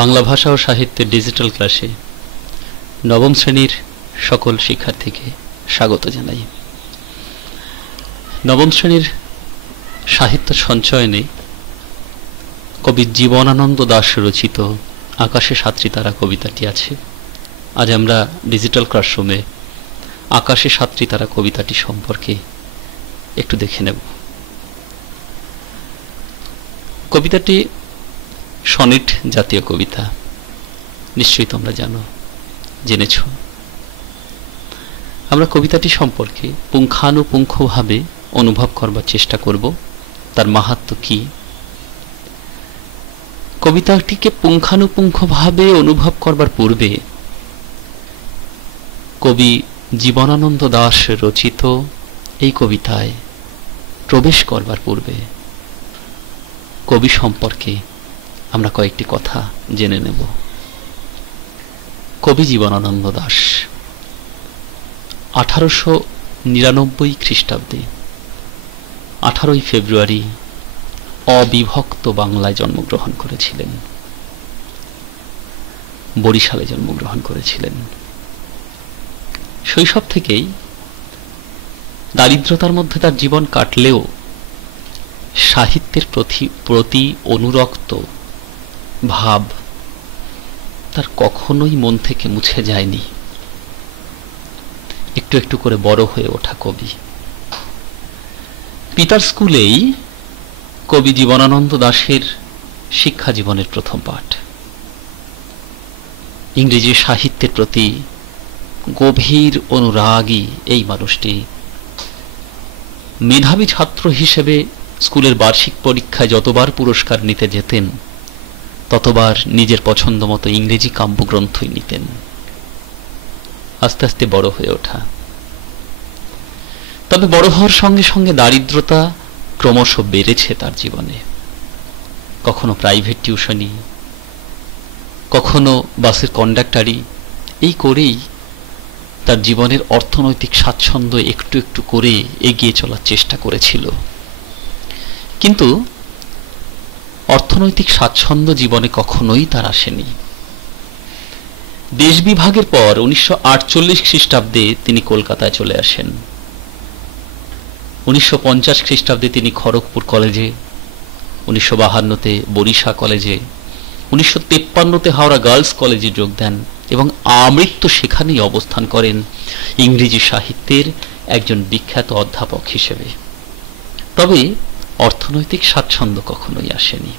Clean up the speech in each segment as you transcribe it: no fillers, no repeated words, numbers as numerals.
বাংলা ভাষা ও সাহিত্যের ডিজিটাল ক্লাসে নবম শ্রেণীর সকল শিক্ষার্থীকে স্বাগত জানাই। নবম শ্রেণীর সাহিত্য সঞ্চয়নে কবি জীবনানন্দ দাশ রচিত আকাশে সাতটি তারা কবিতাটি আছে। আজ আমরা ডিজিটাল ক্লাসরুমে আকাশে সাতটি তারা কবিতাটি সম্পর্কে একটু দেখে নেব। কবিতাটি সনেট জাতীয় কবিতা, নিশ্চয়ই তোমরা জেনেছ। আমরা কবিতাটি সম্পর্কে পুঙ্খানুপুঙ্খভাবে অনুভব করবার চেষ্টা করব, তার মাহাত্ম্য কি। কবিতাটিকে পুঙ্খানুপুঙ্খভাবে অনুভব করবার পূর্বে কবি জীবনানন্দ দাশ রচিত এই কবিতায় প্রবেশ করবার পূর্বে কবি সম্পর্কে আমরা কয়েকটি কথা জেনে নেব। কবি জীবনানন্দ দাশ 1899 খ্রিস্টাব্দে 18 ফেব্রুয়ারি অবিভক্ত বাংলায় জন্মগ্রহণ করেছিলেন, বরিশালে জন্মগ্রহণ করেছিলেন। শৈশব থেকেই দারিদ্রতার মধ্যে তার জীবন কাটলেও সাহিত্যের প্রতি অনুরক্ত ভাব তার কখনোই মন থেকে মুছে যায়নি। একটু একটু করে বড় হয়ে ওঠা কবি। পিতার স্কুলেই কবি জীবনানন্দ দাশের শিক্ষা জীবনের প্রথম পাঠ। ইংরেজি সাহিত্যের প্রতি গভীর অনুরাগী এই মানুষটি মেধাবী ছাত্র হিসেবে স্কুলের বার্ষিক পরীক্ষায় যতবার পুরস্কার নিতে যেতেন ততবার নিজের পছন্দ মতো ইংরেজি কাব্যগ্রন্থই নিতেন। আস্তে আস্তে বড় হয়ে ওঠা। তবে বড় হওয়ার সঙ্গে সঙ্গে দারিদ্রতা ক্রমশ বেড়েছে তার জীবনে। কখনো প্রাইভেট টিউশনি, কখনো বাসের কন্ডাক্টারি, এই করেই তার জীবনের অর্থনৈতিক স্বাচ্ছন্দ্য একটু একটু করে এগিয়ে চলার চেষ্টা করেছিল। কিন্তু অর্থনৈতিক স্বাচ্ছন্দ্য জীবনে কখনোই তার আসেনি। দেশ বিভাগের পর 1948 খ্রিস্টাব্দে তিনি কলকাতায় চলে আসেন। 1950 খ্রিস্টাব্দে তিনি খড়গপুর কলেজে, 1952-তে বরিশা কলেজে, 1953-তে হাওড়া গার্লস কলেজে যোগ দেন এবং আমৃত্যু সেখানেই অবস্থান করেন ইংরেজি সাহিত্যের একজন বিখ্যাত অধ্যাপক হিসেবে। তবে অর্থনৈতিক স্বাচ্ছন্দ্য কখনোই আসেনি।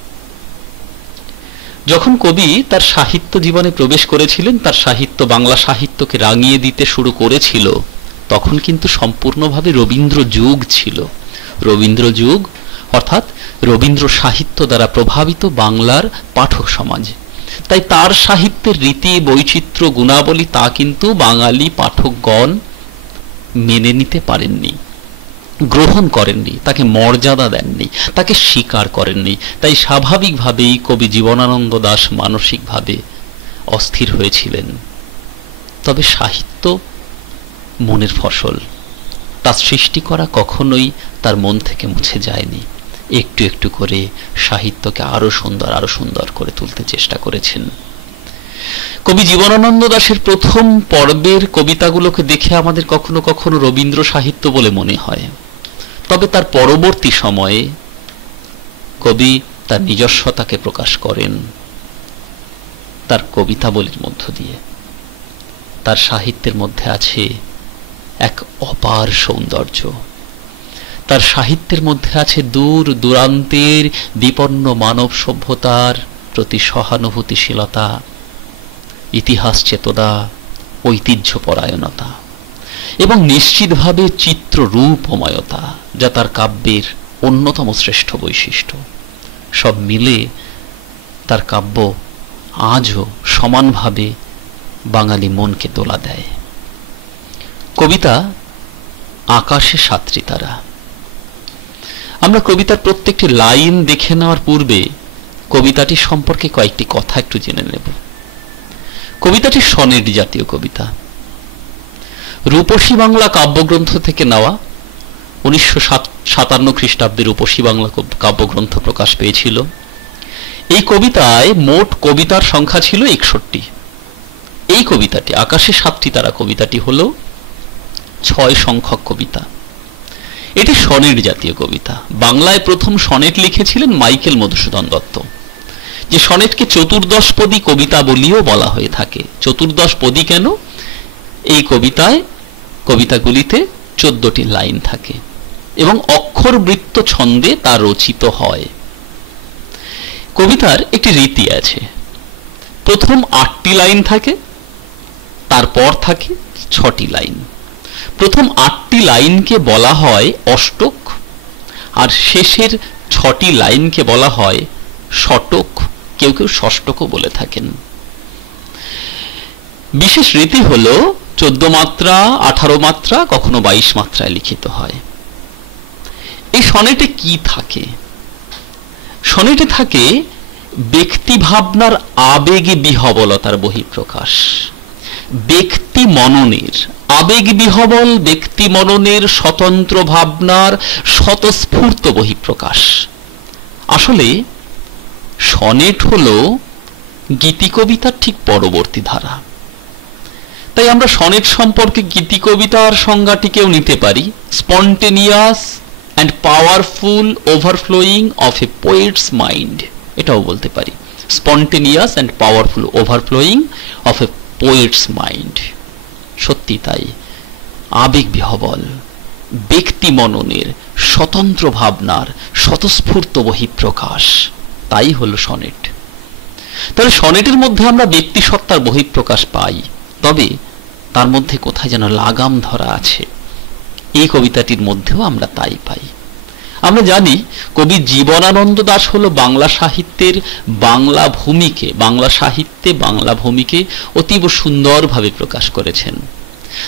যখন কবি তার সাহিত্য জীবনে প্রবেশ করেছিলেন, তার সাহিত্য বাংলা সাহিত্যকে রাঙিয়ে দিতে শুরু করেছিল, তখন কিন্তু সম্পূর্ণভাবে রবীন্দ্র যুগ ছিল। রবীন্দ্র যুগ অর্থাৎ রবীন্দ্র সাহিত্য দ্বারা প্রভাবিত বাংলার পাঠক সমাজ। তাই তার সাহিত্যের রীতি, বৈচিত্র্য, গুণাবলী তা কিন্তু বাঙালি পাঠকগণ মেনে নিতে পারেননি, গ্রহণ করেননি, তাকে মর্যাদা দেননি, তাকে স্বীকার করেননি। তাই স্বাভাবিকভাবেই কবি জীবনানন্দ দাশ মানসিকভাবে অস্থির হয়েছিলেন। তবে সাহিত্য মনের ফসল, তা সৃষ্টি করা কখনোই তার মন থেকে মুছে যায়নি। একটু একটু করে সাহিত্যকে আরো সুন্দর করে তুলতে চেষ্টা করেছেন। কবি জীবনানন্দ দাশের প্রথম পর্বের কবিতাগুলোকে দেখে আমাদের কখনো কখনো রবীন্দ্র সাহিত্য বলে মনে হয়। তবে তার পরবর্তী সময়ে কবি তার নিজস্বতাকে প্রকাশ করেন তার কবিতাবলীর মধ্য দিয়ে। তার সাহিত্যের মধ্যে আছে এক অপার সৌন্দর্য। তার সাহিত্যের মধ্যে আছে দূর দূরান্তের বিপন্ন মানব সভ্যতার প্রতি সহানুভূতিশীলতা, ইতিহাস চেতনা, ঐতিহ্য পরায়ণতা এবং নিশ্চিতভাবে চিত্ররূপময়তা, যা তার কাব্যের অন্যতম শ্রেষ্ঠ বৈশিষ্ট্য। সব মিলে তার কাব্য আজও সমানভাবে বাঙালি মনকে দোলা দেয়। কবিতা আকাশে সাতটি তারা। আমরা কবিতার প্রত্যেকটি লাইন দেখে নেওয়ার পূর্বে কবিতাটি সম্পর্কে কয়েকটি কথা একটু জেনে নেব। কবিতাটি সনেট জাতীয় কবিতা। রূপসী বাংলা কাব্যগ্রন্থ থেকে নেওয়া। 1957 খ্রিস্টাব্দে রূপসী বাংলা কাব্যগ্রন্থ প্রকাশ পেয়েছিল। এই কবিতায় মোট কবিতার সংখ্যা ছিল 61। এই কবিতাটি, আকাশে 7টি তারা কবিতাটি হলো 6 সংখ্যক কবিতা। এটি সনেট জাতীয় কবিতা। বাংলায় প্রথম সনেট লিখেছিলেন মাইকেল মধুসূদন দত্ত, যে সনেটকে চতুর্দশপদী কবিতা বলিও বলা হয়ে থাকে। চতুর্দশপদী কেন? এই কবিতাগুলিতে 14টি লাইন থাকে এবং অক্ষরবৃত্ত ছন্দে তা রচিত হয়। কবিতার একটি রীতি আছে। প্রথম 8টি লাইন থাকে, তারপর থাকে 6টি লাইন। প্রথম 8টি লাইনকে বলা হয় অষ্টক, আর শেষের 6টি লাইনকে বলা হয় শতক, কেউ কেউ ষষ্ঠকও বলে থাকেন। বিশেষ রীতি হল 14 মাত্রা, 18 মাত্রা, কখনো 22 মাত্রায় লিখিত হয়। এই সনেটে কি থাকে? সনেটে থাকে ব্যক্তি ভাবনার আবেগ বিহবলতার বহিঃপ্রকাশ, ব্যক্তি মননের আবেগ বিহবল, ব্যক্তি মননের স্বতন্ত্র ভাবনার স্বতঃস্ফূর্ত বহিঃপ্রকাশ। আসলে সনেট হলো গীতি কবিতার ঠিক পরবর্তী ধারা। তাই আমরা সনেট সম্পর্কে গীতি কবিতার সংজ্ঞাটিকেও নিতে পারি, spontaneous and powerful overflowing of a poet's mind, এটাও বলতে পারি। Spontaneous and powerful overflowing of a poet's mind. সত্যি তাই, আবেগ বিহবল, ব্যক্তি মননের স্বতন্ত্র ভাবনার স্বতঃস্ফূর্ত বহিঃপ্রকাশ, তাই হলো সনেট। তাহলে সনেটের মধ্যে আমরা ব্যক্তি সত্তার বহিঃপ্রকাশ পাই, তবে তার মধ্যে কোথায় যেন লাগাম ধরা আছে। এই কবিতাটির মধ্যেও আমরা তাই পাই। আমরা জানি কবি জীবনানন্দ দাশ হলো বাংলা সাহিত্যের বাংলা ভূমিকে অতীব সুন্দরভাবে প্রকাশ করেছেন।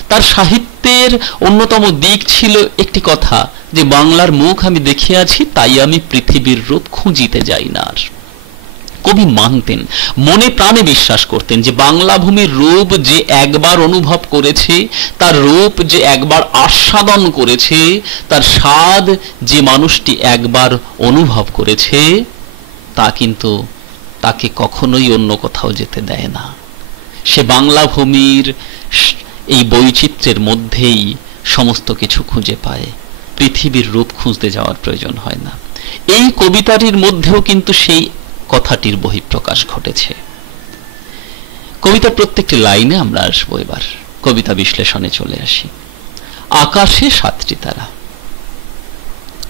তার সাহিত্যের অন্যতম দিক ছিল একটি কথা, যে বাংলার মুখ আমি দেখিয়াছি, তাই আমি পৃথিবীর রূপ খুঁজিতে যাই না। কবি মানতেন, মনে প্রাণে বিশ্বাস করতেন যে বাংলা ভূমির রূপ যে একবার অনুভব করেছে, তার রূপ যে একবার আস্বাদন করেছে, তার স্বাদ যে মানুষটি একবার অনুভব করেছে, তা কিন্তু তাকে কখনোই অন্য কোথাও যেতে দেয় না। সে বাংলা ভূমির এই বৈচিত্র্যের মধ্যেই সমস্ত কিছু খুঁজে পায়, পৃথিবীর রূপ খুঁজতে যাওয়ার প্রয়োজন হয় না। এই কবিতাটির মধ্যেও কিন্তু সেই কথাটির বহিঃপ্রকাশ ঘটেছে। কবিতার প্রত্যেকটি লাইনে আমরা আসবো। এবার কবিতা বিশ্লেষণে চলে আসি। আকাশে 7টি তারা।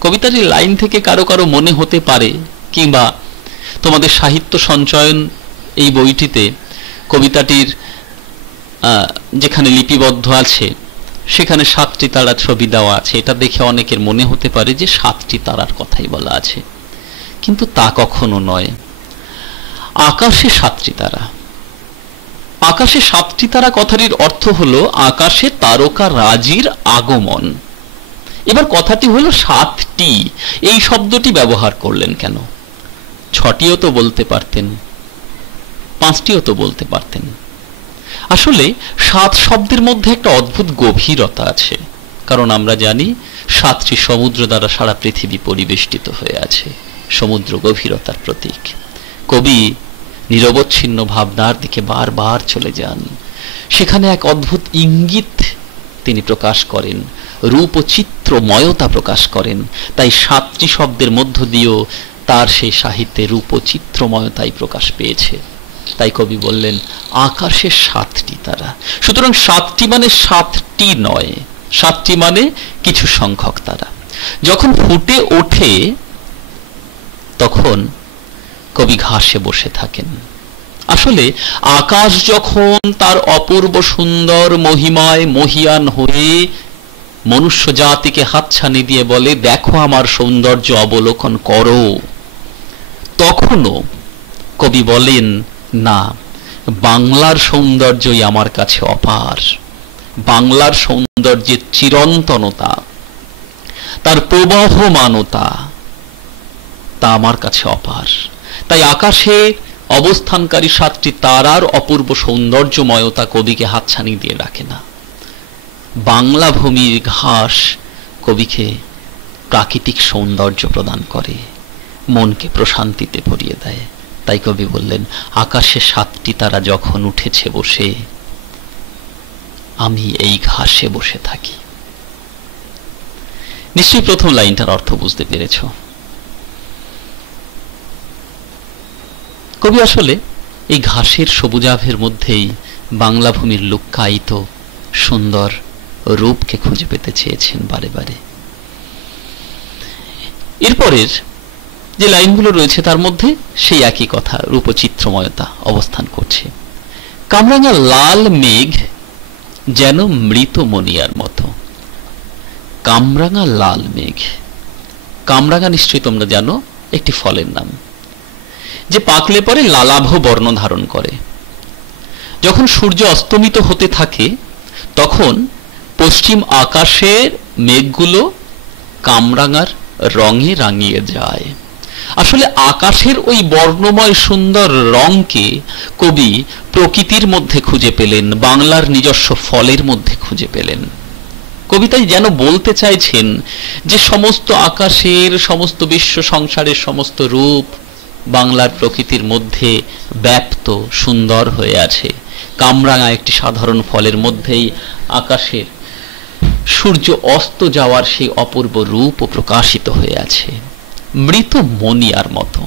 কবিতাটির লাইন থেকে কারো কারো মনে হতে পারে, কিংবা তোমাদের সাহিত্য সঞ্চয়ন এই বইটিতে কবিতাটির যেখানে লিপিবদ্ধ আছে সেখানে 7টি তারার ছবি দেওয়া আছে, এটা দেখে অনেকের মনে হতে পারে যে 7টি তারার কথাই বলা আছে, কিন্তু তা কখনো নয়। আকাশে 7টি তারা। আকাশে 7টি তারা কথাটির অর্থ হলো আকাশে তারকা রাজির আগমন। এবার কথাটি হলো 7টি, এই শব্দটি ব্যবহার করলেন কেন? 6টিও তো বলতে পারতেন, 5টিও তো বলতে পারতেন। আসলে 7 শব্দের মধ্যে একটা অদ্ভুত গভীরতা আছে, কারণ আমরা জানি 7টি সমুদ্র দ্বারা সারা পৃথিবী পরিবেষ্টিত হয়ে আছে, সমুদ্র গভীরতার প্রতীক। কবি নিরবচ্ছিন্ন ভাবনার দিকে বারবার চলে যান, সেখানে এক অদ্ভুত ইঙ্গিত তিনি প্রকাশ করেন, রূপ ও চিত্রময়তা প্রকাশ করেন। তাই 7টি শব্দের মধ্য দিয়েও তার সেই সাহিত্যে রূপ ও চিত্রময়তাই প্রকাশ পেয়েছে। তাই কবি বললেন আকাশে 7টি তারা। সুতরাং 7টি মানে 7টি নয়, 7টি মানে কিছু সংখ্যক তারা। যখন ফুটে ওঠে তখন কবি ঘাসে বসে থাকেন। আসলে আকাশ যখন তার অপূর্ব সুন্দর মহিমায় মহিয়ান হয়ে মনুষ্য জাতিকে হাতছানি দিয়ে বলে, দেখো আমার সৌন্দর্য অবলোকন করো, তখনও কবি বলেন, না, বাংলার সৌন্দর্যই আমার কাছে অপার। বাংলার সৌন্দর্যের চিরন্তনতা, তার প্রবাহমানতা, তা আমার কাছে অপার। তাই আকাশে অবস্থানকারী 7টি তারার অপূর্ব সৌন্দর্যময়তা কবিকে হাতছানি দিয়ে রাখে না। বাংলা ভূমির ঘাস কবিকে প্রাকৃতিক সৌন্দর্য প্রদান করে, মনকে প্রশান্তিতে ভরিয়ে দেয়। তাই কবি বললেন, আকাশে 7টি তারা যখন উঠেছে বসে, আমি এই ঘাসে বসে থাকি। নিশ্চয়ই প্রথম লাইনটার অর্থ বুঝতে পেরেছ। কবি আসলে এই ঘাসের সবুজাভের মধ্যেই বাংলা ভূমির লুক্কায়িত সুন্দর রূপকে খুঁজে পেতে চেয়েছেন বারে বারে। এরপরের যে লাইনগুলো রয়েছে তার মধ্যে সেই একই কথা, রূপচিত্রময়তা অবস্থান করছে। কামরাঙা লাল মেঘ যেন মৃত মনিয়ার মতো। কামরাঙা লাল মেঘ, কামরাঙা নিশ্চয়ই তোমরা জানো একটি ফলের নাম, যে পাকলে পরে লালাভ বর্ণ ধারণ করে। যখন সূর্য অস্তমিত হতে থাকে তখন পশ্চিম আকাশের মেঘগুলো কামরাঙার রঙে রাঙিয়ে যায়। আসলে আকাশের ওই বর্ণময় সুন্দর রঙকে কবি প্রকৃতির মধ্যে খুঁজে পেলেন, বাংলার নিজস্ব ফলের মধ্যে খুঁজে পেলেন। কবিতাই যেন বলতে চাইছেন যে সমস্ত আকাশের, সমস্ত বিশ্ব সংসারের সমস্ত রূপ বাংলার প্রকৃতির মধ্যে ব্যাপ্ত সুন্দর হয়ে আছে। কামরাঙা একটি সাধারণ ফলের মধ্যেই আকাশের সূর্য অস্ত যাওয়ার সেই অপূর্ব রূপ প্রকাশিত হয়ে আছে, মৃত মনিয়ার মতো।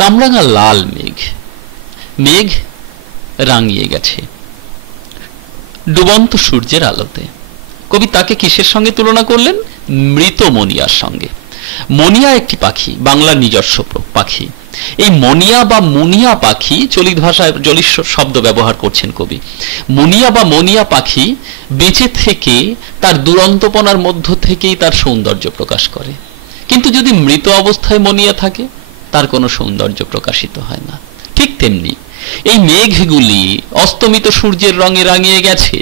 কামরাঙা লাল মেঘ, মেঘ রাঙিয়ে গেছে ডুবন্ত সূর্যের আলোতে। কবি তাকে কিসের সঙ্গে তুলনা করলেন? মৃত মনিয়ার সঙ্গে। মনিয়া একটি পাখি, বাংলার নিজস্ব পাখি। এই মনিয়া বা মুনিয়া পাখি, চলিত ভাষায় জলিত শব্দ ব্যবহার করছেন কবি। মুনিয়া বা মনিয়া পাখি বেঁচে থেকে তার দুরন্তপনার মধ্য থেকেই তার সৌন্দর্য প্রকাশ করে, কিন্তু যদি মৃত অবস্থায় মনিয়া থাকে তার কোনো সৌন্দর্য প্রকাশিত হয় না। ঠিক তেমনি এই মেঘগুলি অস্তমিত সূর্যের রঙে রাঙিয়ে গেছে,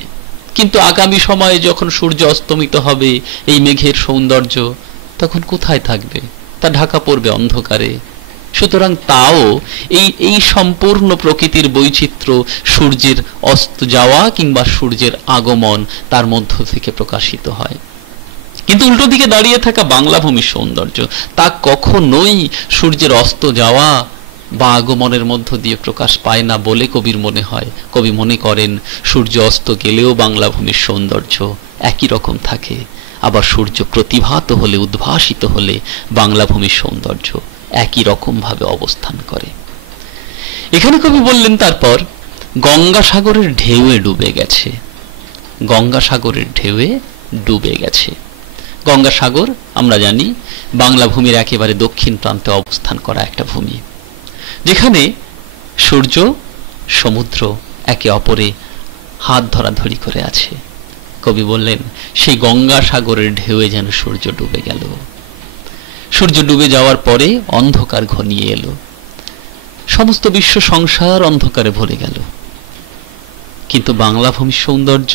কিন্তু আগামী সময়ে যখন সূর্য অস্তমিত হবে এই মেঘের সৌন্দর্য তখন কোথায় থাকবে? তা ঢাকা পড়বে অন্ধকারে। সুতরাং তাও এই সম্পূর্ণ প্রকৃতির বৈচিত্র্য সূর্যের অস্ত যাওয়া কিংবা সূর্যের আগমন তার মধ্য থেকে প্রকাশিত হয়। কিন্তু উল্টো দিকে দাঁড়িয়ে থাকা বাংলা ভূমির সৌন্দর্য তা কখনোই সূর্যের অস্ত যাওয়া বা আগমনের মধ্য দিয়ে প্রকাশ পায় না বলে কবির মনে হয়। কবি মনে করেন সূর্য অস্ত গেলেও বাংলা ভূমির সৌন্দর্য একই রকম থাকে, আবার সূর্য প্রতিভাত হলে, উদ্ভাসিত হলে বাংলা ভূমির সৌন্দর্য একই রকম ভাবে অবস্থান করে। এখানে কবি বললেন তারপর গঙ্গাসাগরের ঢেউয়ে ডুবে গেছে, গঙ্গাসাগরের ঢেউয়ে ডুবে গেছে। গঙ্গাসাগর আমরা জানি বাংলা ভূমির একেবারে দক্ষিণ প্রান্তে অবস্থান করা একটা ভূমি, যেখানে সূর্য সমুদ্র একে অপরে হাত ধরাধরি করে আছে। কবি বললেন সেই গঙ্গাসাগরের ঢেউয়ে যেন সূর্য ডুবে গেল। সূর্য ডুবে যাওয়ার পরে অন্ধকার ঘনিয়ে এলো, সমস্ত বিশ্ব সংসার অন্ধকারে ভরে গেল, কিন্তু বাংলা ভূমির সৌন্দর্য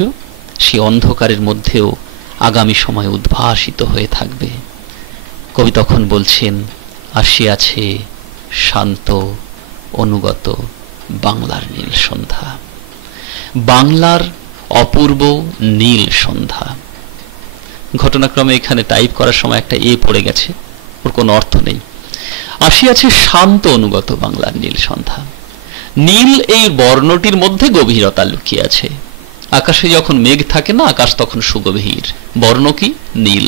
সেই অন্ধকারের মধ্যেও আগামী সময় উদ্ভাসিত হয়ে থাকবে। কবি তখন বলছেন আসিয়াছে শান্ত অনুগত বাংলার নীল সন্ধ্যা, বাংলার অপূর্ব নীল সন্ধ্যা। ঘটনাক্রমে এখানে টাইপ করার সময় একটা এ পড়ে গেছে, ওর কোনো অর্থ নেই। আসিয়াছে শান্ত অনুগত বাংলার নীল সন্ধ্যা। নীল এই বর্ণটির মধ্যে গভীরতা লুকিয়ে আছে। আকাশে যখন মেঘ থাকে না, আকাশ তখন সুগভীর। বর্ণ কি? নীল।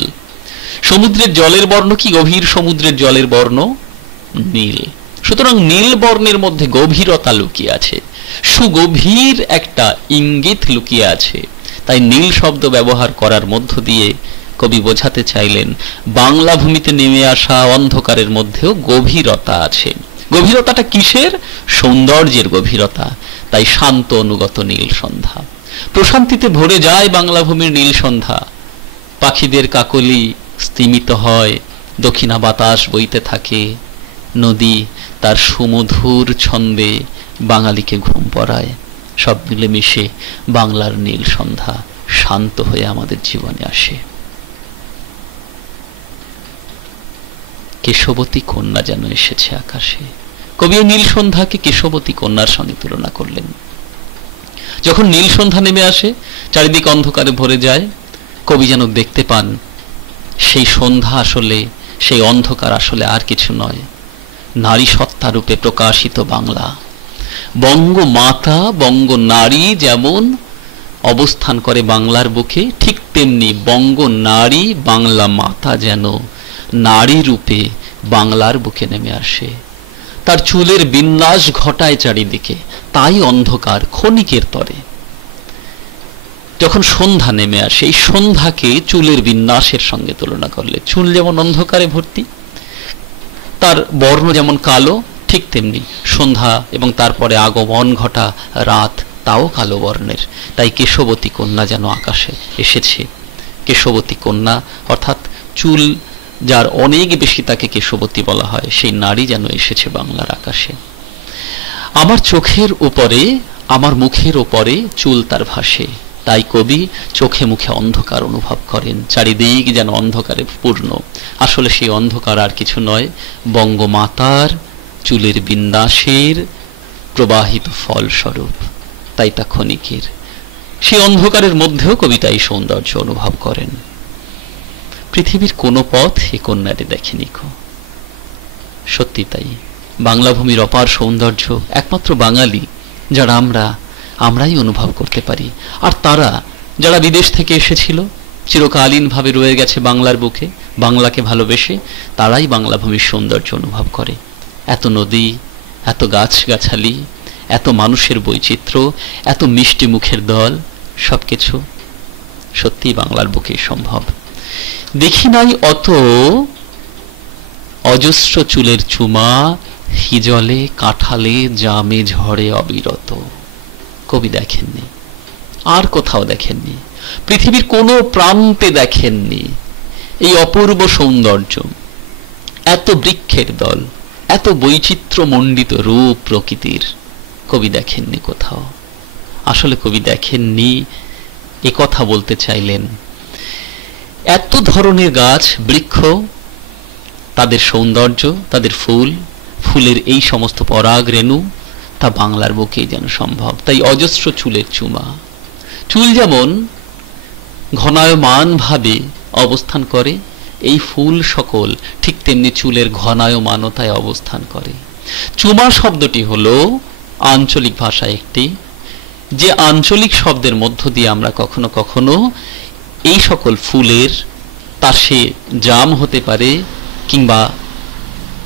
সমুদ্রের জলের বর্ণ কি? গভীর সমুদ্রের জলের বর্ণ নীল। সুতরাং নীল বর্ণের মধ্যে গভীরতা লুকিয়ে আছে, সুগভীর একটা ইঙ্গিত লুকিয়ে আছে। তাই নীল শব্দ ব্যবহার করার মধ্য দিয়ে কবি বোঝাতে চাইলেন বাংলা ভূমিতে নেমে আসা অন্ধকারের মধ্যেও গভীরতা আছে। গভীরতাটা কিসের? সৌন্দর্যের গভীরতা। তাই শান্ত অনুগত নীল সন্ধ্যা। প্রশান্তিতে ভরে যায় বাংলা ভূমির নীল সন্ধ্যা। পাখিদের কাকলি স্তিমিত হয়, দক্ষিণা বাতাস বইতে থাকে, নদী তার সুমধুর ছন্দে বাঙালিকে ঘুম পড়ায়। সব মিলেমিশে বাংলার নীল সন্ধ্যা শান্ত হয়ে আমাদের জীবনে আসে। কেশবতী কন্যা যেন এসেছে আকাশে। কবি নীল সন্ধ্যাকে কেশবতী কন্যার সঙ্গে তুলনা করলেন। যখন নীল সন্ধ্যা নেমে আসে, চারিদিক অন্ধকারে ভরে যায়, কবি যেন দেখতে পান সেই সন্ধ্যা আসলে, সেই অন্ধকার আসলে আর কিছু নয়, নারী সত্তা রূপে প্রকাশিত বাংলা। বঙ্গমাতা বঙ্গ নারী যেমন অবস্থান করে বাংলার বুকে, ঠিক তেমনি বঙ্গ নারী বাংলা মাতা যেন নারী রূপে বাংলার বুকে নেমে আসে। তার চুলের বিন্যাস ঘটায় চারিদিকে, তাই অন্ধকার ক্ষণিকের তরে। যখন সন্ধ্যা নেমে আসে, এই সন্ধ্যাকে চুলের বিন্যাসের সঙ্গে তুলনা করলে, চুল যেমন অন্ধকারে ভর্তি, তার বর্ণ যেমন কালো, ঠিক তেমনি সন্ধ্যা এবং তারপরে আগমন ঘটা রাত, তাও কালো বর্ণের। তাই কেশবতী কন্যা যেন আকাশে এসেছে। কেশবতী কন্যা অর্থাৎ চুল যার অনেক বেশি, তাকে কেশবতী বলা হয়, সেই নারী যেন এসেছে বাংলার আকাশে। আমার চোখের উপরে, আমার মুখের উপরে চুল তার ভাসে, তাই কবি চোখে মুখে অন্ধকার অনুভব করেন, চারিদিক যেন অন্ধকারে পূর্ণ। আসলে সেই অন্ধকার আর কিছু নয়, বঙ্গমাতার চুলের বিন্যাসের প্রবাহিত ফলস্বরূপ, তাই তা ক্ষণিকের। সেই অন্ধকারের মধ্যেও কবিতা এই সৌন্দর্য অনুভব করেন। পৃথিবীর কোনো পথ এ কন্যারে দেখেনি কো। সত্যি তাই, বাংলা ভূমির অপার সৌন্দর্য একমাত্র বাঙালি যারা আমরাই অনুভব করতে পারি। আর তারা যারা বিদেশ থেকে এসেছিল, চিরকালীনভাবে রয়ে গেছে বাংলার বুকে, বাংলাকে ভালোবেসে, তারাই বাংলা ভূমির সৌন্দর্য অনুভব করে। এত নদী, এত গাছগাছালি, এত মানুষের বৈচিত্র্য, এত মিষ্টি মুখের দল, সবকিছু সত্যি বাংলার বুকে সম্ভব। দেখি নাই অত অজস্র চুলের চুমা, হিজলে কাঁঠালে জামে ঝড়ে অবিরত। কবি দেখেননি, আর কোথাও দেখেননি, পৃথিবীর কোনো প্রান্তে দেখেননি এই অপূর্ব সৌন্দর্য। এত বৃক্ষের দল, এত বৈচিত্র্যমণ্ডিত রূপ প্রকৃতির কবি দেখেননি কোথাও। আসলে কবি দেখেননি এ কথা বলতে চাইলেন এত ধরনের গাছ বৃক্ষ, তাদের সৌন্দর্য, তাদের ফুল, ফুলের এই সমস্ত পরাগ রেণু, তা বাংলার বুকেই যেন সম্ভব। তাই অজস্র চুলের চুমা, চুল যেমন ঘনায়মান ভাবে অবস্থান করে, এই ফুল সকল ঠিক তেমনি চুলের ঘনায়মানতায় অবস্থান করে। চুমা শব্দটি হলো আঞ্চলিক ভাষায় একটি, যে আঞ্চলিক শব্দের মধ্য দিয়ে আমরা কখনো কখনো এই সকল ফুলের, তার সে জাম হতে পারে কিংবা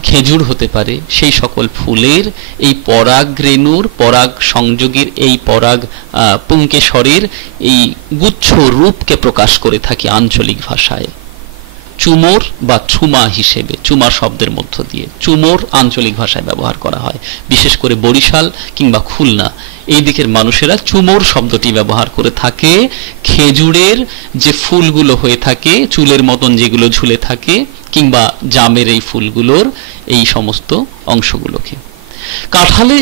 খেজুর হতে পারে, সেই সকল ফুলের এই পরাগ রেণুর, পরাগ সংযোগের, এই পরাগ পুংকেশরের এই গুচ্ছ রূপকে প্রকাশ করে থাকি আঞ্চলিক ভাষায় চুমোর বা ছুমা হিসেবে। চুমা শব্দের মধ্য দিয়ে চুমোর আঞ্চলিক ভাষায় ব্যবহার করা হয়, বিশেষ করে বরিশাল কিংবা খুলনা এই দিকের মানুষেরা চুমোর শব্দটি ব্যবহার করে থাকে খেজুরের যে ফুলগুলো হয়ে থাকে চুলের মতন, যেগুলো ঝুলে থাকে, কিংবা জামের এই ফুলগুলোর এই সমস্ত অংশগুলোকে। কাঁঠালে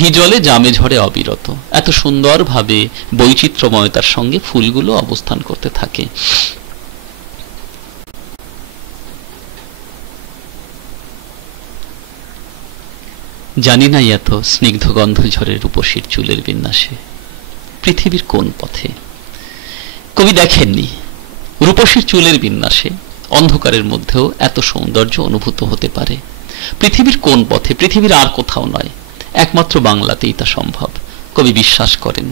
হিজলে জামে ঝড়ে অবিরত, এত সুন্দরভাবে বৈচিত্র্যময়তার সঙ্গে ফুলগুলো অবস্থান করতে থাকে। জানি না এত স্নিগ্ধ গন্ধ ঝরে রূপসীর চুলের বিন্যাসে পৃথিবীর কোন পথে। কবি দেখেননি রূপসীর চুলের বিন্যাসে অন্ধকারের মধ্যেও এত সৌন্দর্য অনুভূত হতে পারে। পৃথিবীর কোন পথে, পৃথিবীর আর কোথাও নয়, একমাত্র বাংলাতেই তা সম্ভব, কবি বিশ্বাস করেন।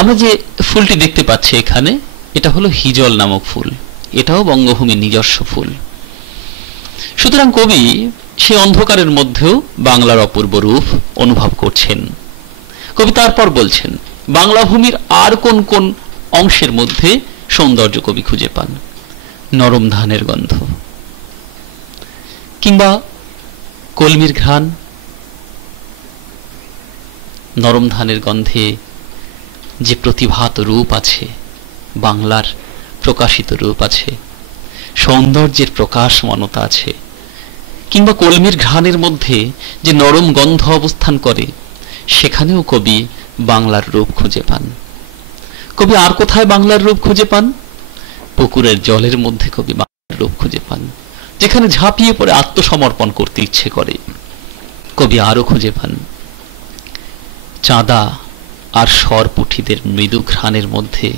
আমরা যে ফুলটি দেখতে পাচ্ছি এখানে, এটা হলো হিজল নামক ফুল, এটাও বঙ্গভূমির নিজস্ব ফুল। সুতরাং কবি সে অন্ধকারের মধ্যেও বাংলার অপূর্ব রূপ অনুভব করছেন। কবি তারপর বলছেন বাংলা ভূমির আর কোন কোন অংশের মধ্যে সৌন্দর্য কবি খুঁজে পান। নরম ধানের গন্ধ কিংবা কলমির ঘ্রাণ, নরম ধানের গন্ধে যে প্রতিভাত রূপ আছে, বাংলার প্রকাশিত রূপ আছে, সৌন্দর্যের প্রকাশমানতা আছে, কিংবা কলমির ঘ্রাণের মধ্যে যে নরম গন্ধ অবস্থান করে, সেখানেও কবি বাংলার রূপ খুঁজে পান। কবি আর কোথায় বাংলার রূপ খুঁজে পান? পুকুরের জলের মধ্যে কবি বাংলার রূপ খুঁজে পান। যেখানে ঝাঁপিয়ে পড়ে আত্মসমর্পণ করতে ইচ্ছে করে, কবি আরো খুঁজে পান চাঁদা আর সরপুঠিদের মৃদু ঘ্রাণের মধ্যে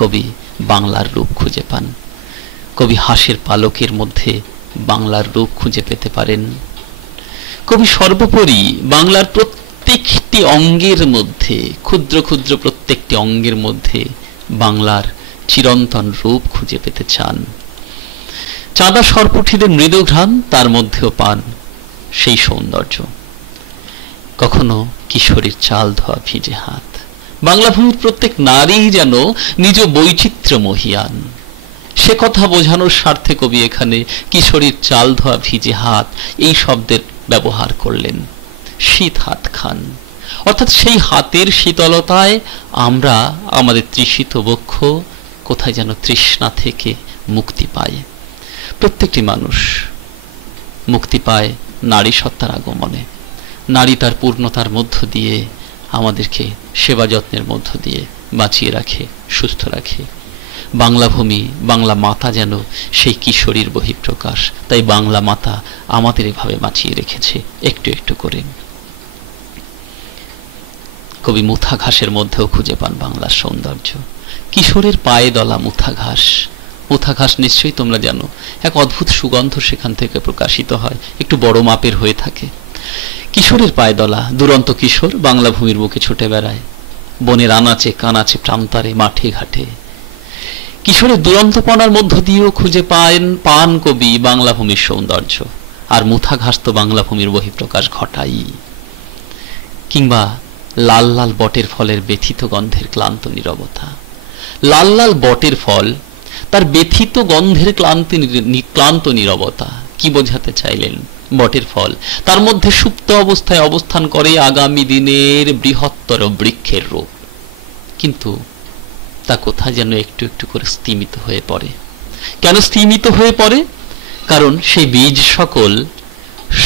কবি বাংলার রূপ খুঁজে পান। কবি হাঁসের পালকের মধ্যে বাংলার রূপ খুঁজে পেতে পারেন। কবি সর্বোপরি বাংলার প্রত্যেকটি অঙ্গের মধ্যে, ক্ষুদ্র ক্ষুদ্র প্রত্যেকটি অঙ্গের মধ্যে বাংলার চিরন্তন রূপ খুঁজে পেতে চান। চাঁদা সরপুঠিদের মৃদু ঘ্রাণ, তার মধ্যেও পান সেই সৌন্দর্য। কখনো কিশোরীর চাল ধোয়া ভিজে হাত। বাংলা ভূমির প্রত্যেক নারী যেন নিজ বৈচিত্র্য মহিয়ান, সে কথা বোঝানোর স্বার্থে কবি এখানে কিশোরীর চাল ধোয়া ভিজে হাত এই শব্দের ব্যবহার করলেন। শীত হাত খান, অর্থাৎ সেই হাতের শীতলতায় আমরা আমাদের তৃষিত বক্ষ কোথায় যেন তৃষ্ণা থেকে মুক্তি পায়। প্রত্যেকটি মানুষ মুক্তি পায় নারী সত্তার আগমনে। নারী তার পূর্ণতার মধ্য দিয়ে আমাদেরকে সেবা যত্নের মধ্য দিয়ে বাঁচিয়ে রাখে, সুস্থ রাখে। বাংলা ভূমি, বাংলা মাতা যেন সেই কিশোরীর বহিঃপ্রকাশ। তাই বাংলা মাতা আমাদের এভাবে বাঁচিয়ে রেখেছে একটু একটু করে। কবি মুথা ঘাসের মধ্যেও খুঁজে পান বাংলার সৌন্দর্য। কিশোরের পায়ে দলা মুথা ঘাস। মুথা ঘাস নিশ্চয়ই তোমরা জানো, এক অদ্ভুত সুগন্ধ সেখান থেকে প্রকাশিত হয়, একটু বড় মাপের হয়ে থাকে। কিশোরের পায়ে দলা, দুরন্ত কিশোর বাংলা ভূমির বুকে ছুটে বেড়ায়, বনের আনাচে কানাচে প্রান্তরে মাঠে ঘাটে। কিশোরের দুরন্তপনার মধ্য দিয়েও খুঁজে পান কবি বাংলা ভূমির সৌন্দর্য। আর মুথা ঘাস তো বাংলা ভূমির বহিঃপ্রকাশ ঘটাই। কিংবা লাল লাল বটের ফলের ব্যথিত গন্ধের ক্লান্ত নীরবতা। লাল লাল বটের ফল, তার ব্যথিত গন্ধের ক্লান্ত নীরবতা কি বোঝাতে চাইলেন? বটের ফল, তার মধ্যে সুপ্ত অবস্থায় অবস্থান করে আগামী দিনের বৃহত্তর বৃক্ষের রূপ, কিন্তু তা কোথায় যেন একটু একটু করে স্তিমিত হয়ে পড়ে। কেন স্তিমিত হয়ে পড়ে? কারণ সেই বীজ সকল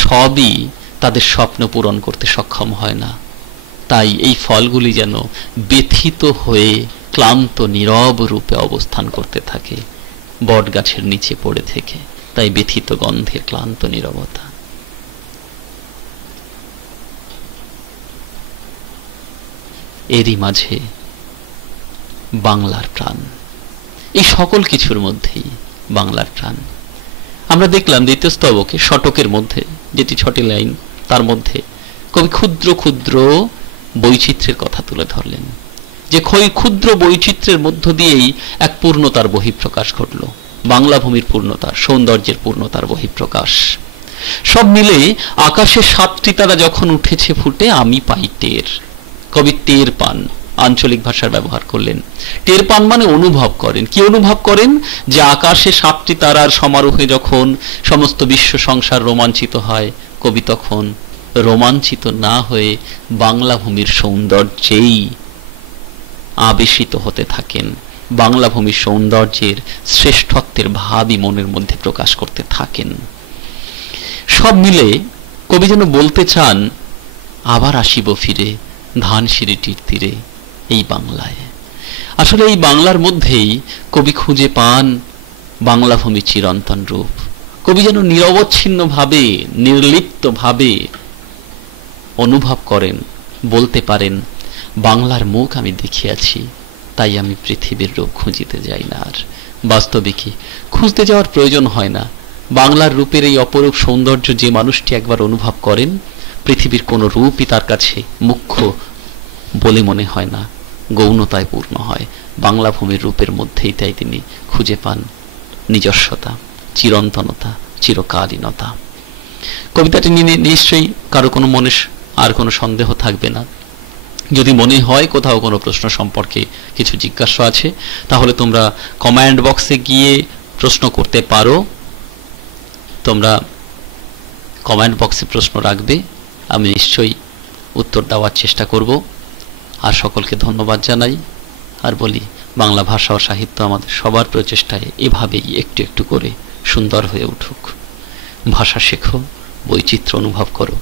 সবই তাদের স্বপ্ন পূরণ করতে সক্ষম হয় না। তাই এই ফলগুলি যেন ব্যথিত হয়ে ক্লান্ত নীরব রূপে অবস্থান করতে থাকে বট গাছের নিচে পড়ে থেকে। তাই ব্যথিত গন্ধের ক্লান্ত নীরবতা। এরই মাঝে বাংলার প্রাণ, এই সকল কিছুর মধ্যেই বাংলার প্রাণ। আমরা দেখলাম দ্বিতীয় স্তবকে শতকের মধ্যে, যেটি 6টি লাইন, তার মধ্যে কবি ক্ষুদ্র ক্ষুদ্র বৈচিত্র্যের কথা তুলে ধরলেন, যে ক্ষুদ্র বৈচিত্র্যের মধ্য দিয়েই এক পূর্ণতার বহিঃপ্রকাশ ঘটল, বাংলা ভূমির পূর্ণতার, সৌন্দর্যের পূর্ণতার বহিঃপ্রকাশ। সব মিলে আকাশে 7টি তারা যখন উঠেছে ফুটে, আমি পাই টের। কবি টের পান, আঞ্চলিক ভাষার ব্যবহার করলেন। টের পান মানে অনুভব করেন। কি অনুভব করেন? যে আকাশে 7টি তারার সমারোহে যখন সমস্ত বিশ্ব সংসার রোমাঞ্চিত হয়, কবি তখন রোমাঞ্চিত না হয়ে বাংলা ভূমির সৌন্দর্যেই আবেশিত হতে থাকেন। বাংলা ভূমির সৌন্দর্যের শ্রেষ্ঠত্বের ভাবই মনের মধ্যে প্রকাশ করতে থাকেন। সব মিলে কবি যেন বলতে চান, আবার আসিব ফিরে ধানসিঁড়িটির তীরে এই বাংলায়। আসলে এই বাংলার মধ্যেই কবি খুঁজে পান বাংলা ভূমির চিরন্তন রূপ। কবি যেন নিরবচ্ছিন্ন ভাবে, নির্লিপ্ত ভাবে অনুভব করেন, বলতে পারেন, বাংলার মুখ আমি দেখিয়াছি, তাই আমি পৃথিবীর রূপ খুঁজিতে যাই না। আর বাস্তবে কি খুঁজতে যাওয়ার প্রয়োজন হয় না। বাংলার রূপের এই অপরূপ সৌন্দর্য যে মানুষটি একবার অনুভব করেন, পৃথিবীর কোনো রূপই তার কাছে মুখ্য বলে মনে হয় না, গৌণতায় পূর্ণ হয়। বাংলা ভূমির রূপের মধ্যেই তাই তিনি খুঁজে পান নিজস্বতা, চিরন্তনতা, চিরকালীনতা। কবিতাটি নিয়ে নিশ্চয়ই কারো কোনো মনে আর কোনো সন্দেহ থাকবে না। যদি মনে হয় কোথাও কোনো প্রশ্ন সম্পর্কে কিছু জিজ্ঞাসা আছে, তাহলে তোমরা কমেন্ট বক্সে গিয়ে প্রশ্ন করতে পারো। তোমরা কমেন্ট বক্সে প্রশ্ন রাখবে, আমি নিশ্চয়ই উত্তর দেওয়ার চেষ্টা করব। আর সকলকে ধন্যবাদ জানাই, আর বলি বাংলা ভাষা ও সাহিত্য আমাদের সবার প্রচেষ্টায় এভাবেই একটু একটু করে সুন্দর হয়ে উঠুক। ভাষা শেখো, বৈচিত্র্য অনুভব করো।